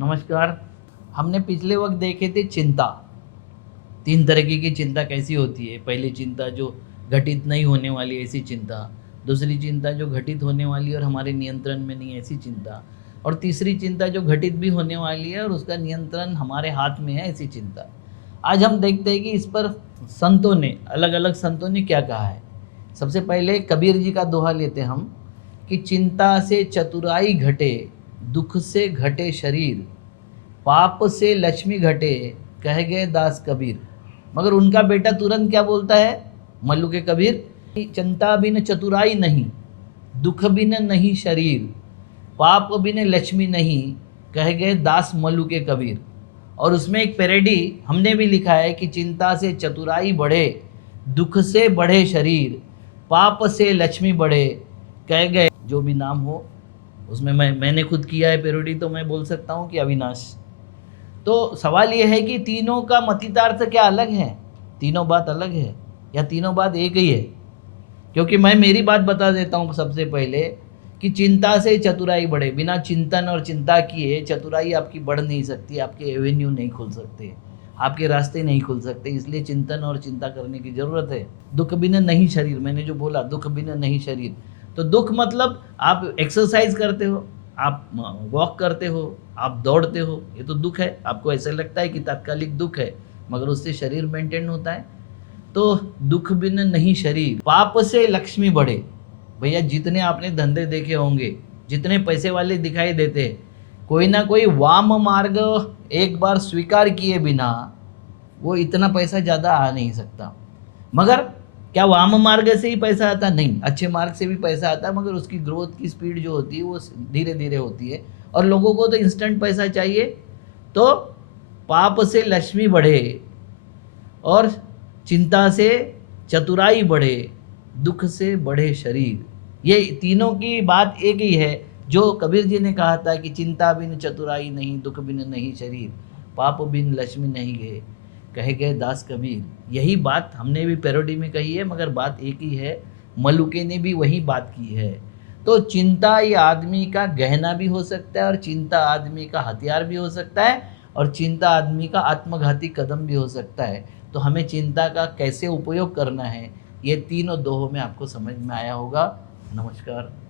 नमस्कार। हमने पिछले वक्त देखे थे चिंता। 3 तरीके की चिंता कैसी होती है। पहली चिंता जो घटित नहीं होने वाली ऐसी चिंता, दूसरी चिंता जो घटित होने वाली और हमारे नियंत्रण में नहीं ऐसी चिंता, और तीसरी चिंता जो घटित भी होने वाली है और उसका नियंत्रण हमारे हाथ में है ऐसी चिंता। आज हम देखते हैं कि इस पर संतों ने अलग-अलग संतों ने क्या कहा है। सबसे पहले कबीर जी का दोहा लेते हम कि चिंता से चतुराई घटे, दुख से घटे शरीर, पाप से लक्ष्मी घटे, कह गए दास कबीर। मगर उनका बेटा तुरंत क्या बोलता है मल्लू के कबीर कि चिंता बिन चतुराई नहीं, दुख बिन नहीं शरीर, पाप बिन लक्ष्मी नहीं, कह गए दास मल्लू के कबीर। और उसमें एक पैरेडी हमने भी लिखा है कि चिंता से चतुराई बढ़े, दुख से बढ़े शरीर, पाप से लक्ष्मी बढ़े, कह गए जो भी नाम हो। उसमें मैंने खुद किया है पैरोडी, तो मैं बोल सकता हूँ कि अविनाश। तो सवाल ये है कि तीनों का मतितार्थ क्या अलग है? तीनों बात अलग है या तीनों बात एक ही है? क्योंकि मैं मेरी बात बता देता हूँ सबसे पहले कि चिंता से चतुराई बढ़े। बिना चिंतन और चिंता किए चतुराई आपकी बढ़ नहीं सकती, आपके एवेन्यू नहीं खुल सकते, आपके रास्ते नहीं खुल सकते। इसलिए चिंतन और चिंता करने की ज़रूरत है। दुख बिना नहीं शरीर, मैंने जो बोला दुख बिना नहीं शरीर, तो दुख मतलब आप एक्सरसाइज करते हो, आप वॉक करते हो, आप दौड़ते हो, ये तो दुख है। आपको ऐसा लगता है कि तात्कालिक दुख है, मगर उससे शरीर मेंटेन होता है। तो दुख बिन नहीं शरीर, पाप से लक्ष्मी बढ़े। भैया जितने आपने धंधे देखे होंगे, जितने पैसे वाले दिखाई देते, कोई ना कोई वाम मार्ग एक बार स्वीकार किए बिना वो इतना पैसा ज़्यादा आ नहीं सकता। मगर क्या वाम मार्ग से ही पैसा आता? नहीं, अच्छे मार्ग से भी पैसा आता है, मगर उसकी ग्रोथ की स्पीड जो होती है वो धीरे धीरे होती है। और लोगों को तो इंस्टेंट पैसा चाहिए। तो पाप से लक्ष्मी बढ़े और चिंता से चतुराई बढ़े, दुख से बढ़े शरीर। ये तीनों की बात एक ही है जो कबीर जी ने कहा था कि चिंता बिन चतुराई नहीं, दुख बिन नहीं शरीर, पाप बिन लक्ष्मी नहीं गए, कहे गए दास कबीर। यही बात हमने भी पैरोडी में कही है, मगर बात एक ही है। मलुके ने भी वही बात की है। तो चिंता ये आदमी का गहना भी हो सकता है, और चिंता आदमी का हथियार भी हो सकता है, और चिंता आदमी का आत्मघाती कदम भी हो सकता है। तो हमें चिंता का कैसे उपयोग करना है, ये तीनों दोहों में आपको समझ में आया होगा। नमस्कार।